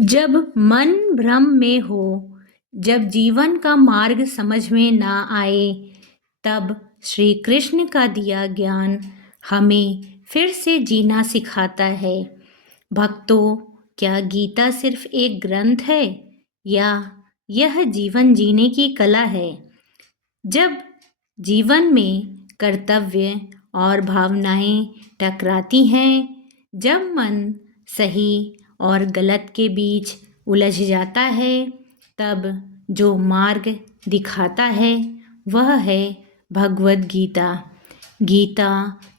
जब मन भ्रम में हो, जब जीवन का मार्ग समझ में ना आए, तब श्री कृष्ण का दिया ज्ञान हमें फिर से जीना सिखाता है। भक्तों, क्या गीता सिर्फ एक ग्रंथ है या यह जीवन जीने की कला है? जब जीवन में कर्तव्य और भावनाएं टकराती हैं, जब मन सही और गलत के बीच उलझ जाता है, तब जो मार्ग दिखाता है वह है भगवद गीता। गीता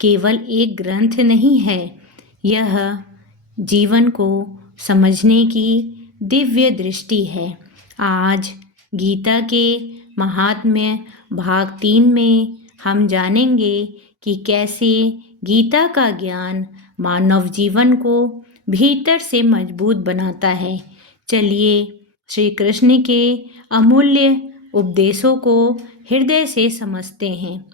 केवल एक ग्रंथ नहीं है, यह जीवन को समझने की दिव्य दृष्टि है। आज गीता के महात्म्य भाग 3 में हम जानेंगे कि कैसे गीता का ज्ञान मानव जीवन को भीतर से मजबूत बनाता है। चलिए श्री कृष्ण के अमूल्य उपदेशों को हृदय से समझते हैं।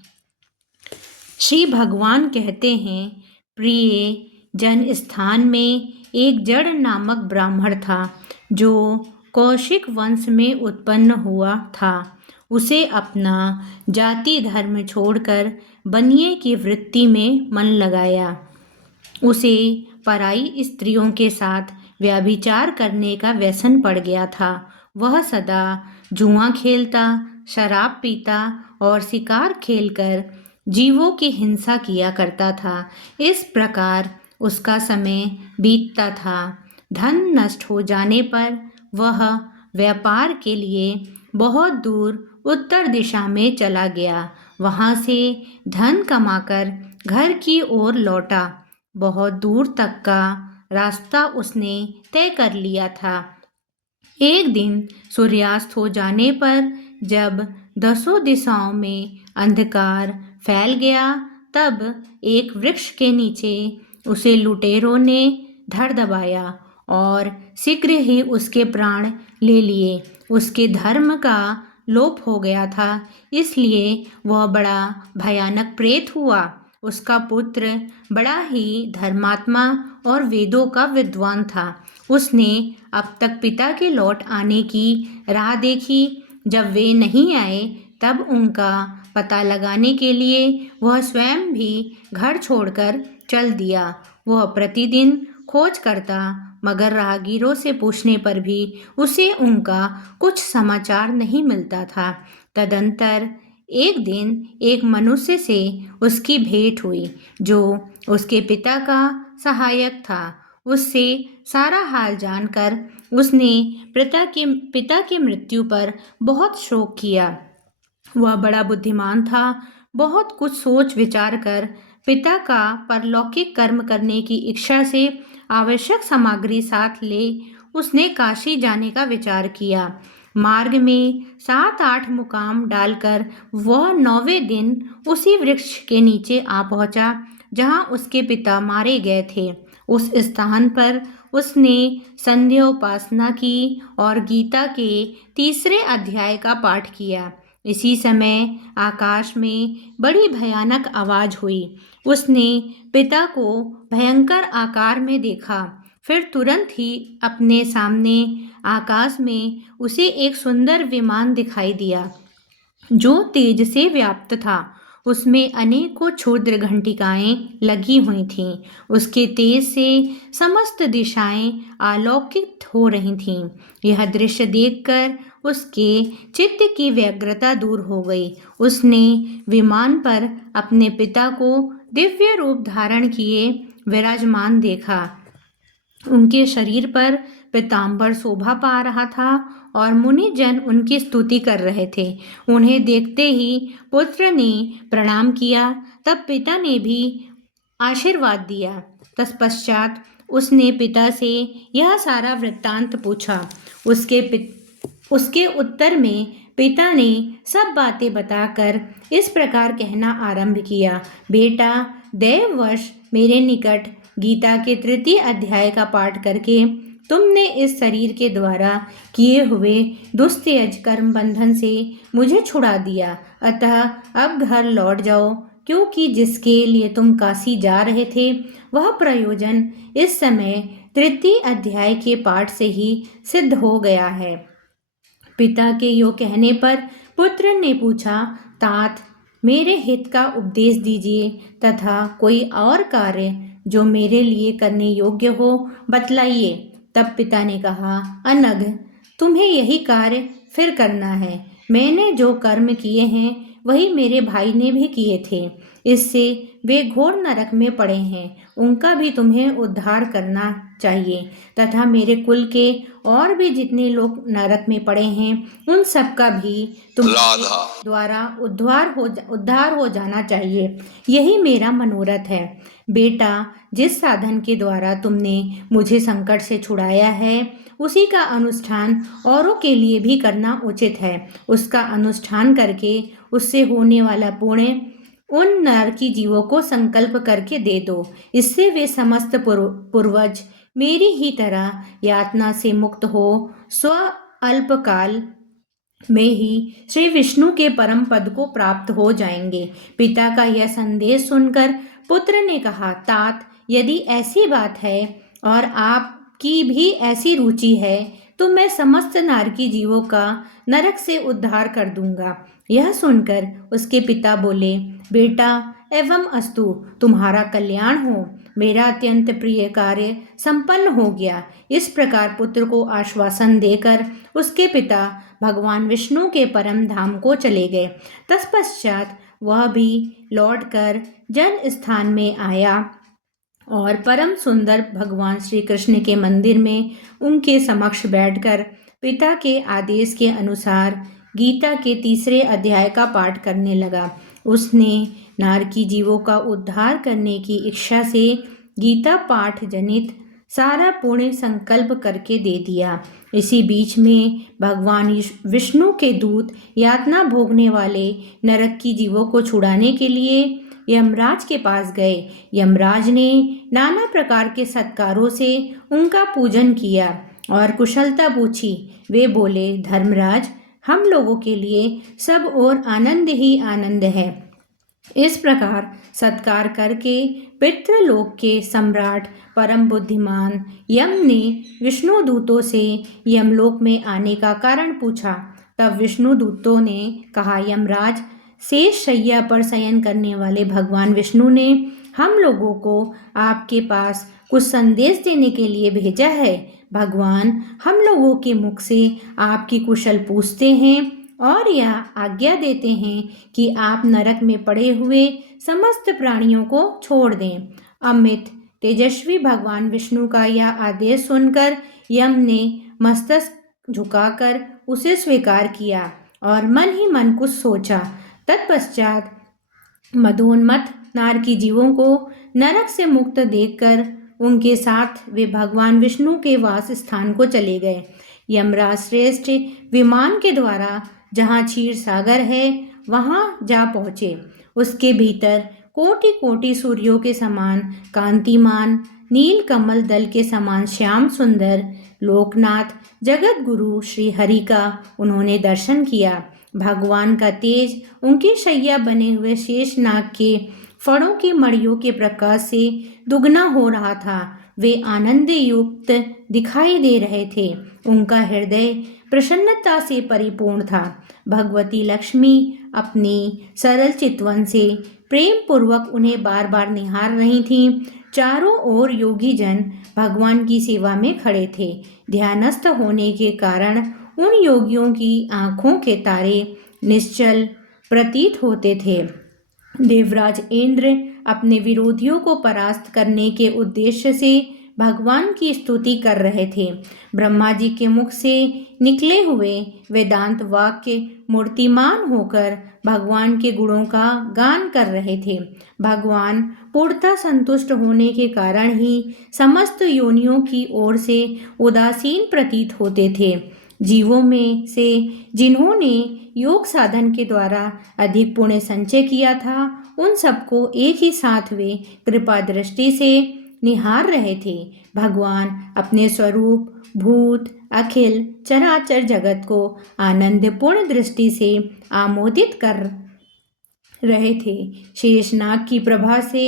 श्री भगवान कहते हैं, प्रिय जन, स्थान में एक जड़ नामक ब्राह्मण था जो कौशिक वंश में उत्पन्न हुआ था। उसे अपना जाति धर्म छोड़कर बनिए की वृत्ति में मन लगाया। उसे पराई स्त्रियों के साथ व्यभिचार करने का व्यसन पड़ गया था। वह सदा जुआ खेलता, शराब पीता और शिकार खेलकर जीवों की हिंसा किया करता था। इस प्रकार उसका समय बीतता था। धन नष्ट हो जाने पर वह व्यापार के लिए बहुत दूर उत्तर दिशा में चला गया। वहाँ से धन कमाकर घर की ओर लौटा। बहुत दूर तक का रास्ता उसने तय कर लिया था। एक दिन सूर्यास्त हो जाने पर जब 10 दिशाओं में अंधकार फैल गया, तब एक वृक्ष के नीचे उसे लुटेरों ने धर दबाया और शीघ्र ही उसके प्राण ले लिए। उसके धर्म का लोप हो गया था, इसलिए वह बड़ा भयानक प्रेत हुआ। उसका पुत्र बड़ा ही धर्मात्मा और वेदों का विद्वान था। उसने अब तक पिता के लौट आने की राह देखी। जब वे नहीं आए, तब उनका पता लगाने के लिए वह स्वयं भी घर छोड़कर चल दिया। वह प्रतिदिन खोज करता, मगर राहगीरों से पूछने पर भी उसे उनका कुछ समाचार नहीं मिलता था। तदंतर एक दिन एक मनुष्य से उसकी भेंट हुई जो उसके पिता का सहायक था। उससे सारा हाल जानकर उसने पिता की मृत्यु पर बहुत शोक किया। वह बड़ा बुद्धिमान था। बहुत कुछ सोच विचार कर पिता का परलौकिक कर्म करने की इच्छा से आवश्यक सामग्री साथ ले उसने काशी जाने का विचार किया। मार्ग में 7-8 मुकाम डालकर वह 9वें दिन उसी वृक्ष के नीचे आ पहुंचा जहां उसके पिता मारे गए थे। उस स्थान पर उसने संध्या उपासना की और गीता के 3 अध्याय का पाठ किया। इसी समय आकाश में बड़ी भयानक आवाज हुई। उसने पिता को भयंकर आकार में देखा। फिर तुरंत ही अपने सामने आकाश में उसे एक सुंदर विमान दिखाई दिया जो तेज से व्याप्त था। उसमें अनेकों क्षुद्र घंटिकाएं लगी हुई थीं। उसके तेज से समस्त दिशाएं आलोकित हो रही थीं। यह दृश्य देखकर उसके चित्त की व्यग्रता दूर हो गई। उसने विमान पर अपने पिता को दिव्य रूप धारण किए विराजमान देखा। उनके शरीर पर पीतांबर शोभा पा रहा था और मुनि जन उनकी स्तुति कर रहे थे। उन्हें देखते ही पुत्र ने प्रणाम किया। तब पिता ने भी आशीर्वाद दिया। तत्पश्चात उसने पिता से यह सारा वृत्तांत पूछा। उसके उत्तर में पिता ने सब बातें बताकर इस प्रकार कहना आरंभ किया, बेटा, दैववश मेरे निकट गीता के 3 अध्याय का पाठ करके तुमने इस शरीर के द्वारा किए हुए दुस्त्यज कर्म बंधन से मुझे छुड़ा दिया। अतः अब घर लौट जाओ, क्योंकि जिसके लिए तुम काशी जा रहे थे वह प्रयोजन इस समय तृतीय अध्याय के पाठ से ही सिद्ध हो गया है। पिता के यो कहने पर पुत्र ने पूछा, तात, मेरे हित का उपदेश दीजिए तथा कोई और कार्य जो मेरे लिए करने योग्य हो बतलाइए। तब पिता ने कहा, अनघ, तुम्हें यही कार्य फिर करना है। मैंने जो कर्म किए हैं वही मेरे भाई ने भी किए थे। इससे वे घोर नरक में पड़े हैं। उनका भी तुम्हें उद्धार करना चाहिए तथा मेरे कुल के और भी जितने लोग नरक में पड़े हैं उन सब का भी तुम्हारे द्वारा उद्धार हो जाना चाहिए। यही मेरा मनोरथ है। बेटा, जिस साधन के द्वारा तुमने मुझे संकट से छुड़ाया है उसी का अनुष्ठान औरों के लिए भी करना उचित है। उसका अनुष्ठान करके उससे होने वाला पुण्य उन नरकी जीवों को संकल्प करके दे दो। इससे वे समस्त पूर्वज मेरी ही तरह यातना से मुक्त हो स्व अल्पकाल में ही श्री विष्णु के परम पद को प्राप्त हो जाएंगे। पिता का यह संदेश सुनकर पुत्र ने कहा, तात, यदि ऐसी बात है और आपकी भी ऐसी रुचि है तो मैं समस्त नारकी जीवों का नरक से उद्धार कर दूंगा। यह सुनकर उसके पिता बोले, बेटा, एवं अस्तु, तुम्हारा कल्याण हो। मेरा अत्यंत प्रिय कार्य संपन्न हो गया। इस प्रकार पुत्र को आश्वासन देकर उसके पिता भगवान विष्णु के परम धाम को चले गए। तत्पश्चात वह भी लौटकर जन स्थान में आया और परम सुंदर भगवान श्री कृष्ण के मंदिर में उनके समक्ष बैठकर पिता के आदेश के अनुसार गीता के तीसरे अध्याय का पाठ करने लगा। उसने नारकी जीवों का उद्धार करने की इच्छा से गीता पाठ जनित सारा पुण्य संकल्प करके दे दिया। इसी बीच में भगवान विष्णु के दूत यातना भोगने वाले नरक की जीवों को छुड़ाने के लिए यमराज के पास गए। यमराज ने नाना प्रकार के सत्कारों से उनका पूजन किया और कुशलता पूछी। वे बोले, धर्मराज, हम लोगों के लिए सब और आनंद ही आनंद है। इस प्रकार सत्कार करके पितृलोक के सम्राट परम बुद्धिमान यम ने विष्णु दूतों से यमलोक में आने का कारण पूछा। तब विष्णु दूतों ने कहा, यमराज, शेष शैया पर शयन करने वाले भगवान विष्णु ने हम लोगों को आपके पास कुछ संदेश देने के लिए भेजा है। भगवान हम लोगों के मुख से आपकी कुशल पूछते हैं और यह आज्ञा देते हैं कि आप नरक में पड़े हुए समस्त प्राणियों को छोड़ दें। अमित तेजस्वी भगवान विष्णु का यह आदेश सुनकर यम ने मस्तक झुकाकर उसे स्वीकार किया और मन ही मन कुछ सोचा। तत्पश्चात मदोन्मत्त नारकी जीवों को नरक से मुक्त देखकर उनके साथ वे भगवान विष्णु के वास स्थान को चले गए। यमराज श्रेष्ठ विमान के द्वारा जहाँ क्षीर सागर है वहाँ जा पहुँचे। उसके भीतर कोटि कोटि सूर्यों के समान कांतिमान, नील कमल दल के समान श्याम सुंदर लोकनाथ जगत गुरु श्री हरि का उन्होंने दर्शन किया। भगवान का तेज उनकी शैया बने हुए शेषनाग के फणों की मड़ियों के प्रकाश से दुगना हो रहा था। वे आनंद युक्त दिखाई दे रहे थे। उनका हृदय प्रसन्नता से परिपूर्ण था। भगवती लक्ष्मी अपनी सरल चितवन से प्रेम पूर्वक उन्हें बार बार निहार रही थीं। चारों ओर योगी जन भगवान की सेवा में खड़े थे। ध्यानस्थ होने के कारण उन योगियों की आँखों के तारे निश्चल प्रतीत होते थे। देवराज इंद्र अपने विरोधियों को परास्त करने के उद्देश्य से भगवान की स्तुति कर रहे थे। ब्रह्मा जी के मुख से निकले हुए वेदांत वाक्य मूर्तिमान होकर भगवान के गुणों का गान कर रहे थे। भगवान पूर्णतः संतुष्ट होने के कारण ही समस्त योनियों की ओर से उदासीन प्रतीत होते थे। जीवों में से जिन्होंने योग साधन के द्वारा अधिक पुण्य संचय किया था उन सबको एक ही साथ वे कृपा दृष्टि से निहार रहे थे। भगवान अपने स्वरूप भूत अखिल चराचर जगत को आनंदपूर्ण दृष्टि से आमोदित कर रहे थे। शेषनाग की प्रभा से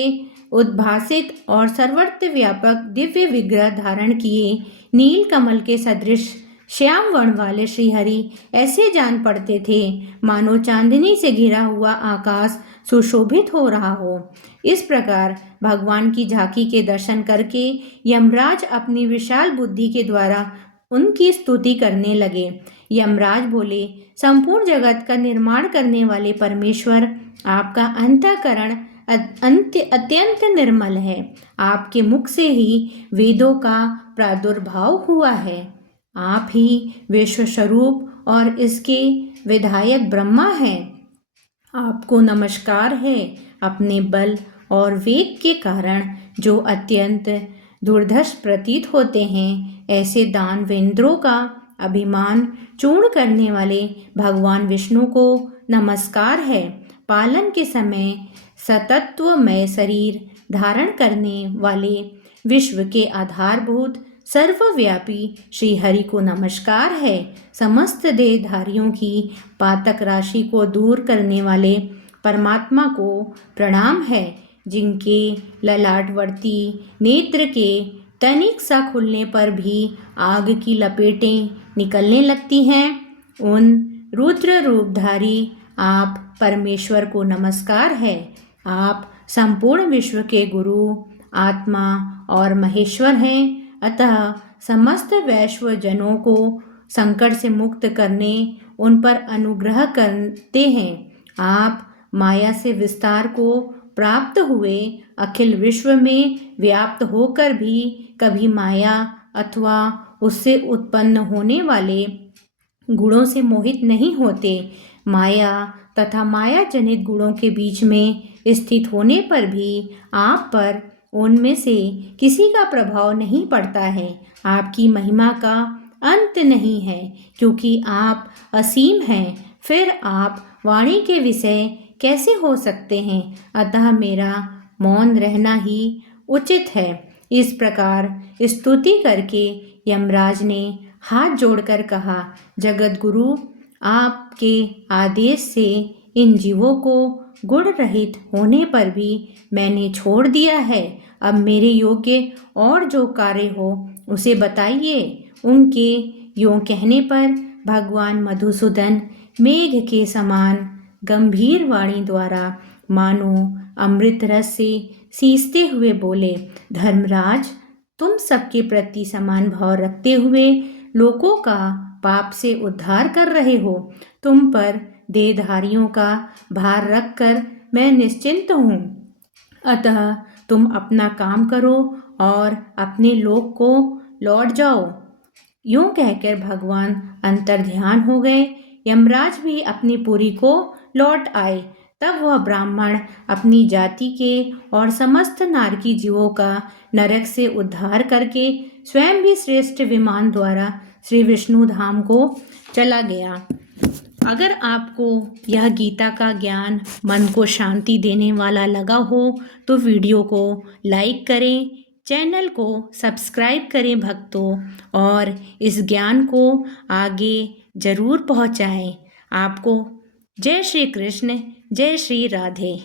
उद्भासित और सर्वत्र व्यापक दिव्य विग्रह धारण किए नील कमल के सदृश श्याम वर्ण वाले श्रीहरि ऐसे जान पड़ते थे मानो चांदनी से घिरा हुआ आकाश सुशोभित हो रहा हो। इस प्रकार भगवान की झांकी के दर्शन करके यमराज अपनी विशाल बुद्धि के द्वारा उनकी स्तुति करने लगे। यमराज बोले, संपूर्ण जगत का निर्माण करने वाले परमेश्वर, आपका अंतःकरण अत्यंत निर्मल है। आपके मुख से ही वेदों का प्रादुर्भाव हुआ है। आप ही विश्व स्वरूप और इसके विधायक ब्रह्मा हैं। आपको नमस्कार है। अपने बल और वेग के कारण जो अत्यंत दुर्धर्ष प्रतीत होते हैं, ऐसे दानवेंद्रों का अभिमान चूर्ण करने वाले भगवान विष्णु को नमस्कार है। पालन के समय सतत्वमय शरीर धारण करने वाले विश्व के आधारभूत सर्वव्यापी श्री हरि को नमस्कार है। समस्त देहधारियों की पातक राशि को दूर करने वाले परमात्मा को प्रणाम है। जिनके ललाटवर्ती नेत्र के तनिक सा खुलने पर भी आग की लपेटें निकलने लगती हैं, उन रुद्र रूपधारी आप परमेश्वर को नमस्कार है। आप संपूर्ण विश्व के गुरु, आत्मा और महेश्वर हैं। अतः समस्त वैश्वजनों को संकट से मुक्त करने उन पर अनुग्रह करते हैं। आप माया से विस्तार को प्राप्त हुए अखिल विश्व में व्याप्त होकर भी कभी माया अथवा उससे उत्पन्न होने वाले गुणों से मोहित नहीं होते। माया तथा माया जनित गुणों के बीच में स्थित होने पर भी आप पर उनमें से किसी का प्रभाव नहीं पड़ता है। आपकी महिमा का अंत नहीं है, क्योंकि आप असीम हैं। फिर आप वाणी के विषय कैसे हो सकते हैं? अतः मेरा मौन रहना ही उचित है। इस प्रकार स्तुति करके यमराज ने हाथ जोड़कर कहा, जगत गुरु, आपके आदेश से इन जीवों को गुण रहित होने पर भी मैंने छोड़ दिया है। अब मेरे योग्य और जो कार्य हो उसे बताइए। उनके यों कहने पर भगवान मधुसूदन मेघ के समान गंभीर वाणी द्वारा मानो अमृत रस से सींचते हुए बोले, धर्मराज, तुम सबके प्रति समान भाव रखते हुए लोगों का पाप से उद्धार कर रहे हो। तुम पर देहधारियों का भार रखकर मैं निश्चिंत हूँ। अतः तुम अपना काम करो और अपने लोक को लौट जाओ। यूं कहकर भगवान अंतर्ध्यान हो गए। यमराज भी अपनी पुरी को लौट आए। तब वह ब्राह्मण अपनी जाति के और समस्त नारकी जीवों का नरक से उद्धार करके स्वयं भी श्रेष्ठ विमान द्वारा श्री विष्णु धाम को चला गया। अगर आपको यह गीता का ज्ञान मन को शांति देने वाला लगा हो तो वीडियो को लाइक करें, चैनल को सब्सक्राइब करें भक्तों, और इस ज्ञान को आगे जरूर पहुंचाएं। आपको जय श्री कृष्ण, जय श्री राधे।